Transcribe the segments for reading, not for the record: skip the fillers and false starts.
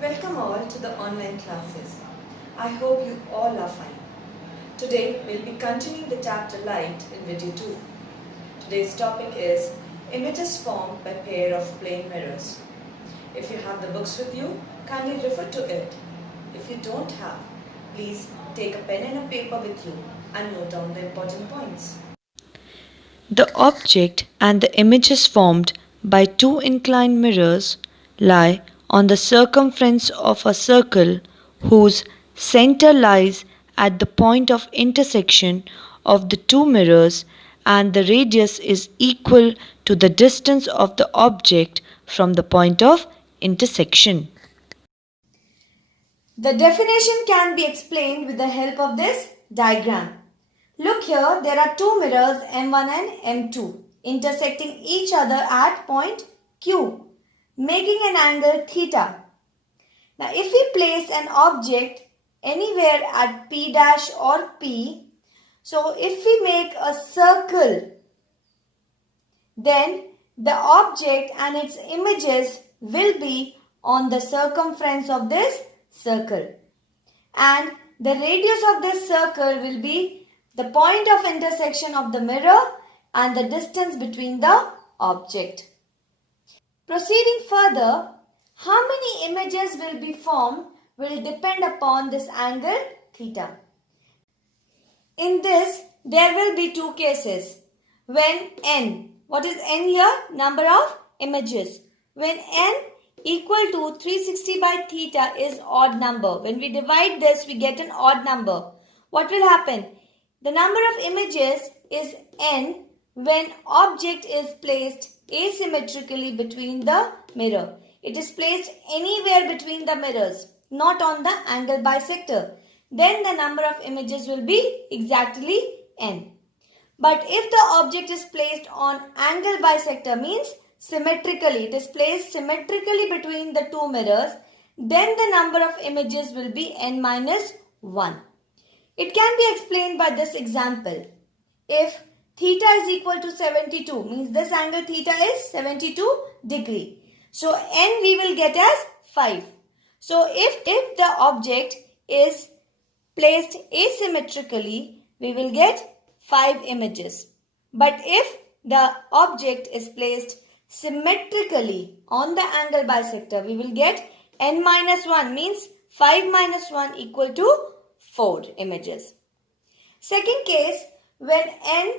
Welcome all to the online classes. I hope you all are fine. Today we'll be continuing the chapter Light in video 2. Today's topic is images formed by pair of plane mirrors. If you have the books with you, kindly refer to it. If you don't have, please take a pen and a paper with you and note down the important points. The object and the images formed by two inclined mirrors lie on the circumference of a circle whose center lies at the point of intersection of the two mirrors, and the radius is equal to the distance of the object from the point of intersection. The definition can be explained with the help of this diagram. Look here, there are two mirrors M1 and M2 intersecting each other at point Q, making an angle theta. Now if we place an object anywhere at P dash or P, so if we make a circle, then the object and its images will be on the circumference of this circle, and the radius of this circle will be the point of intersection of the mirror and the distance between the object. Proceeding further, how many images will be formed will depend upon this angle theta. In this, there will be two cases. When n, what is n here? Number of images. When n equal to 360 by theta is odd number. When we divide this, we get an odd number. What will happen? The number of images is n when object is placed asymmetrically between the mirror. It is placed anywhere between the mirrors, not on the angle bisector. Then the number of images will be exactly n. But if the object is placed on angle bisector, means symmetrically, it is placed symmetrically between the two mirrors, then the number of images will be n minus 1. It can be explained by this example. If theta is equal to 72, means this angle theta is 72 degree. So n we will get as 5. So if the object is placed asymmetrically, we will get 5 images. But if the object is placed symmetrically on the angle bisector, we will get n minus 1, means 5 minus 1 equal to 4 images. Second case, when n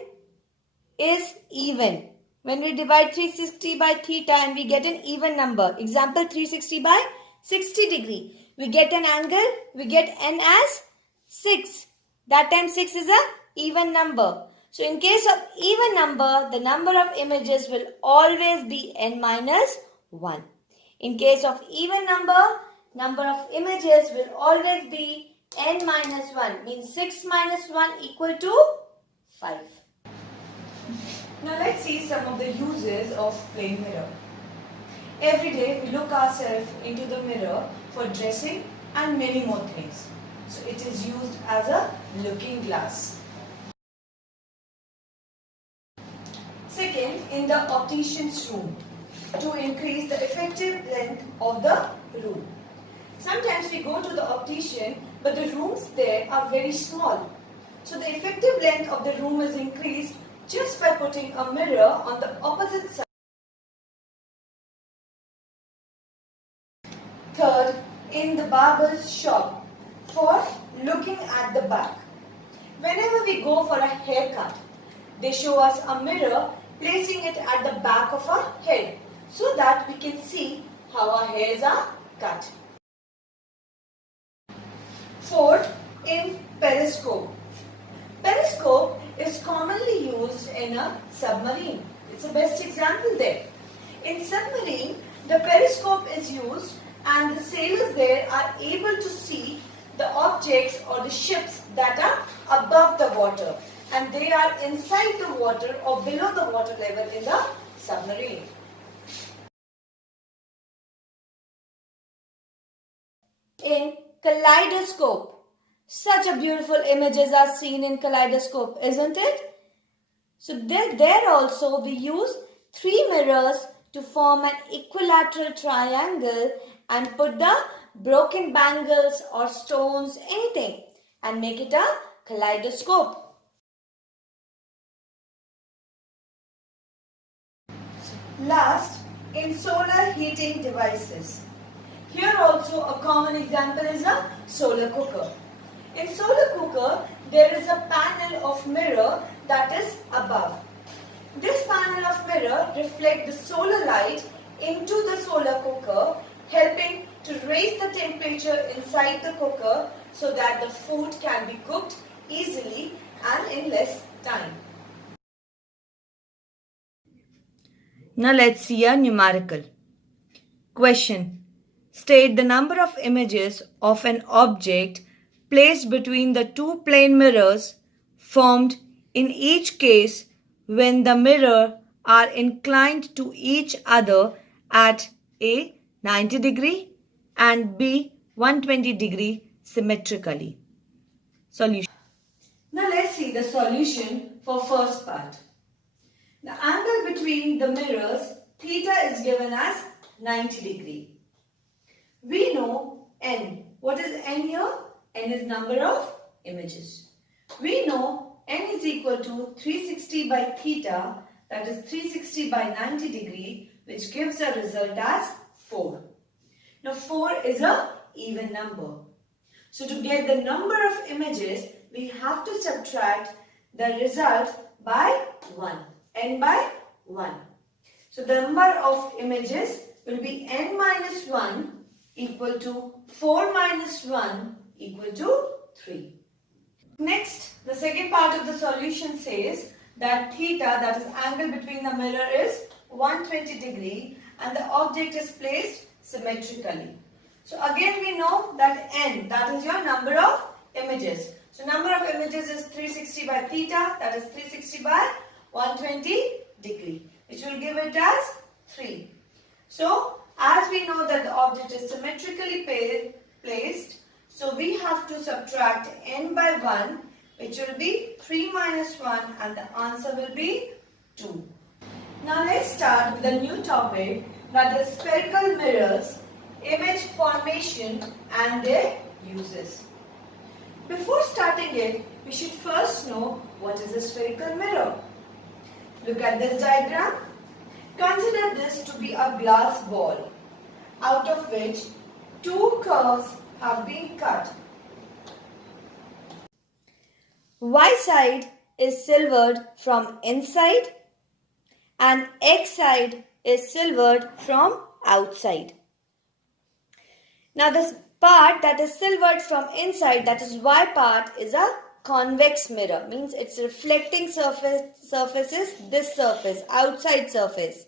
is even. When we divide 360 by theta and we get an even number. Example 360 by 60 degree. We get an angle, we get n as 6. That time 6 is an even number. So in case of even number, the number of images will always be n minus 1. In case of even number of images will always be n minus 1, means 6 minus 1 equal to 5. Now let's see some of the uses of plane mirror. Every day we look ourselves into the mirror for dressing and many more things. So it is used as a looking glass. Second, in the optician's room, to increase the effective length of the room. Sometimes we go to the optician, but the rooms there are very small. So the effective length of the room is increased just by putting a mirror on the opposite side. Third, in the barber's shop, for looking at the back. Whenever we go for a haircut, they show us a mirror, placing it at the back of our head so that we can see how our hairs are cut. Fourth, in periscope. Periscope is commonly used in a submarine. It's the best example there. In submarine, the periscope is used and the sailors there are able to see the objects or the ships that are above the water, and they are inside the water or below the water level in the submarine. In kaleidoscope, such a beautiful images are seen in kaleidoscope, isn't it? So there also we use 3 mirrors to form an equilateral triangle and put the broken bangles or stones, anything, and make it a kaleidoscope. Last, in solar heating devices. Here also a common example is a solar cooker. In solar cooker, there is a panel of mirror that is above. This panel of mirror reflects the solar light into the solar cooker, helping to raise the temperature inside the cooker so that the food can be cooked easily and in less time. Now let's see a numerical. Question. State the number of images of an object placed between the two plane mirrors formed in each case when the mirrors are inclined to each other at A 90 degree and B 120 degree symmetrically. Solution. Now let's see the solution for first part. The angle between the mirrors theta is given as 90 degree. We know n. What is n here? N is number of images. We know n is equal to 360 by theta, that is 360 by 90 degree, which gives a result as 4. Now 4 is a even number. So to get the number of images, we have to subtract the result by 1. N by 1. So the number of images will be n minus 1 equal to 4 minus 1 equal to 3. Next, the second part of the solution says that theta, that is angle between the mirror, is 120 degree and the object is placed symmetrically. So again we know that n, that is your number of images. So number of images is 360 by theta, that is 360 by 120 degree, which will give it as 3. So as we know that the object is symmetrically placed, so we have to subtract n by 1, which will be 3 minus 1, and the answer will be 2. Now let's start with a new topic, that is spherical mirrors, image formation and their uses. Before starting it, we should first know what is a spherical mirror. Look at this diagram. Consider this to be a glass ball, out of which two curves have been cut. Y side is silvered from inside and X side is silvered from outside. Now this part that is silvered from inside, that is Y part, is a convex mirror, means its reflecting surface is this surface, outside surface.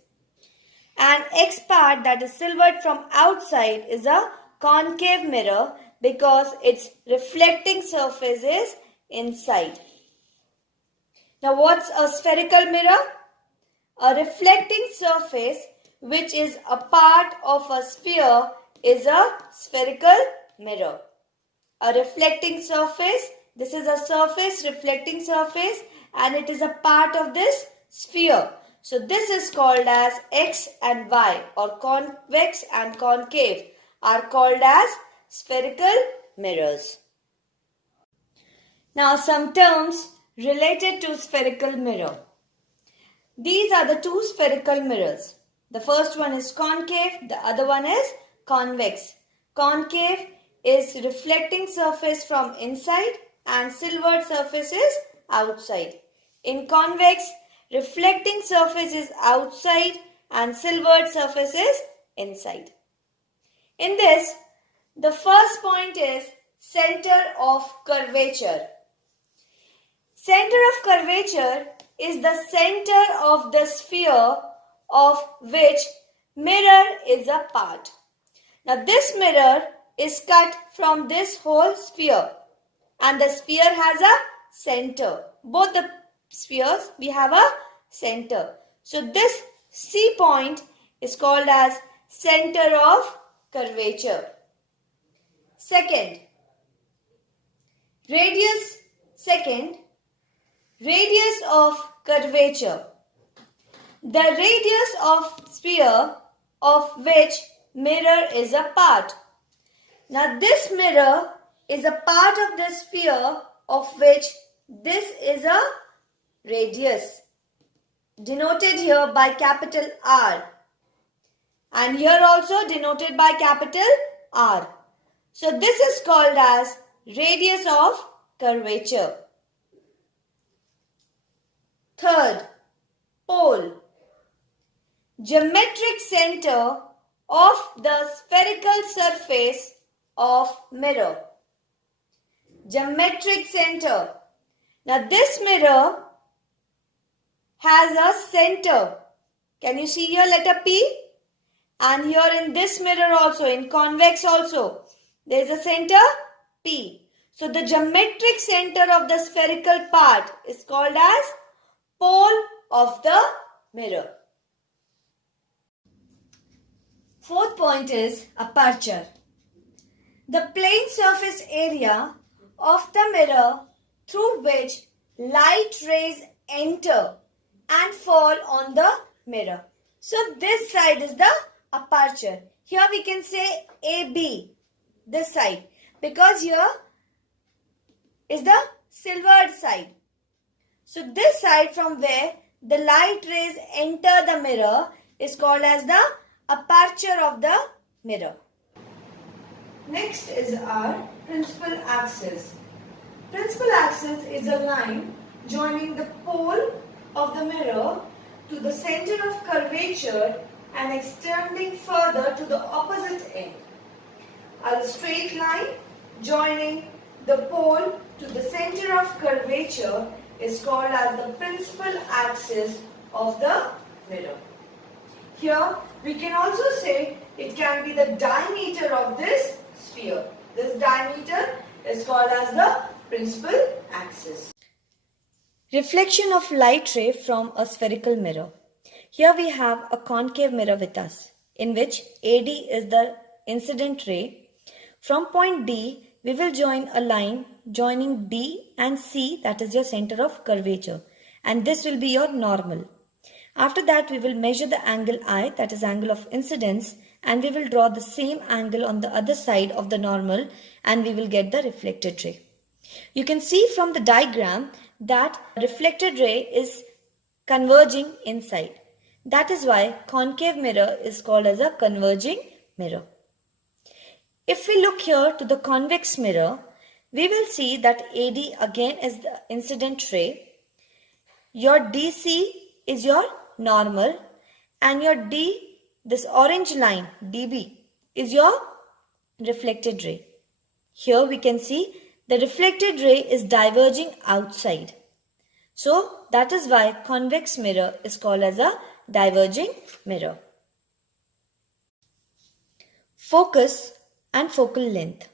And X part that is silvered from outside is a concave mirror because its reflecting surface is inside. Now what's a spherical mirror? A reflecting surface which is a part of a sphere is a spherical mirror. A reflecting surface, this is a surface, reflecting surface, and it is a part of this sphere. So this is called as X and Y, or convex and concave are called as spherical mirrors. Now some terms related to spherical mirror. These are the two spherical mirrors. The first one is concave, the other one is convex. Concave is reflecting surface from inside and silvered surface is outside. In convex, reflecting surface is outside and silvered surface is inside. In this, the first point is center of curvature. Center of curvature is the center of the sphere of which mirror is a part. Now this mirror is cut from this whole sphere and the sphere has a center. Both the spheres we have a center. So this C point is called as center of curvature. Second, radius of curvature. The radius of sphere of which mirror is a part. Now this mirror is a part of the sphere of which this is a radius, denoted here by capital R, and here also denoted by capital R. So this is called as radius of curvature. Third, pole. Geometric center of the spherical surface of mirror. Geometric center. Now this mirror has a center. Can you see here letter P? And here in this mirror also, in convex also, there is a center P. So the geometric center of the spherical part is called as pole of the mirror. Fourth point is aperture. The plane surface area of the mirror through which light rays enter and fall on the mirror. So this side is the aperture. Here we can say AB, this side, because here is the silvered side. So this side from where the light rays enter the mirror is called as the aperture of the mirror. Next is our principal axis. Principal axis is a line joining the pole of the mirror to the center of curvature and extending further to the opposite end. A straight line joining the pole to the center of curvature is called as the principal axis of the mirror. Here we can also say it can be the diameter of this sphere. This diameter is called as the principal axis. Reflection of light ray from a spherical mirror. Here we have a concave mirror with us, in which AD is the incident ray. From point D, we will join a line joining B and C, that is your center of curvature, and this will be your normal. After that, we will measure the angle I, that is angle of incidence, and we will draw the same angle on the other side of the normal, and we will get the reflected ray. You can see from the diagram that reflected ray is converging inside. That is why concave mirror is called as a converging mirror. If we look here to the convex mirror, we will see that AD again is the incident ray. Your DC is your normal, and your D, this orange line DB, is your reflected ray. Here we can see the reflected ray is diverging outside. So that is why convex mirror is called as a diverging mirror. Focus and focal length.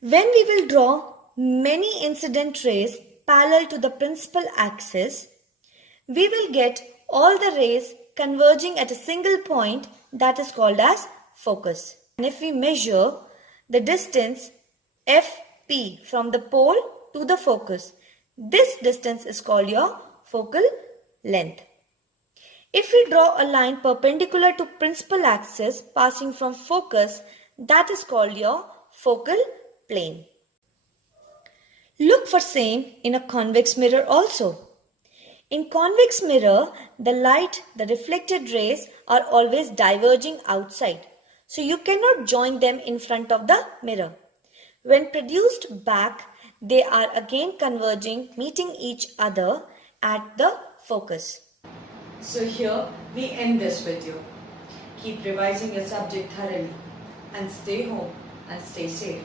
When we will draw many incident rays parallel to the principal axis, we will get all the rays converging at a single point, that is called as focus. And if we measure the distance FP from the pole to the focus, this distance is called your focal length. If we draw a line perpendicular to principal axis passing from focus, that is called your focal plane. Look for same in a convex mirror also. In convex mirror, the light, the reflected rays are always diverging outside. So you cannot join them in front of the mirror. When produced back, they are again converging, meeting each other at the focus. So here we end this video. Keep revising your subject thoroughly and stay home and stay safe.